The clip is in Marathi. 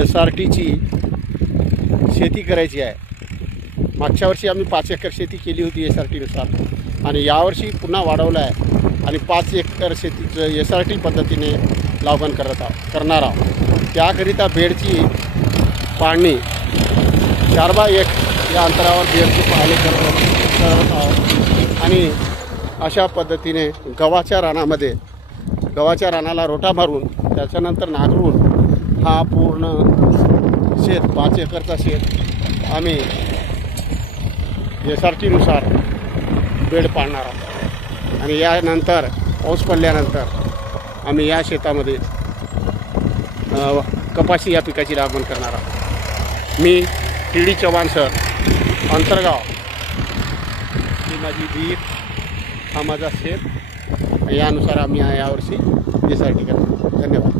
SRTची शेती करायची आहे। मागच्या वर्षी आम्ही 5 एकर शेती केली होती SRTनुसार आणि यावर्षी पुन्हा वाढवलं आहे आणि 5 एकर शेतीचं SRT पद्धतीने लागवड करणार आहोत। त्याकरिता बेडची पाहणी 4x1 या अंतरावर बेडची पाहणी करत आहोत आणि अशा पद्धतीने गव्हाच्या रानाला रोटा मारून त्याच्यानंतर नांगरून हा पूर्ण शेत 5 एकरचा शेत आम्ही SRTनुसार बेड पाडणार आहोत आणि यानंतर पाऊस पडल्यानंतर आम्ही या शेतामध्ये कपाशी या पिकाची लागवड करणार आहोत। मी TD चव्हाण सर, अंतरगाव, ही माझी विहीर, हा माझा शेत, यानुसार आम्ही यावर्षी SRT करणार। धन्यवाद।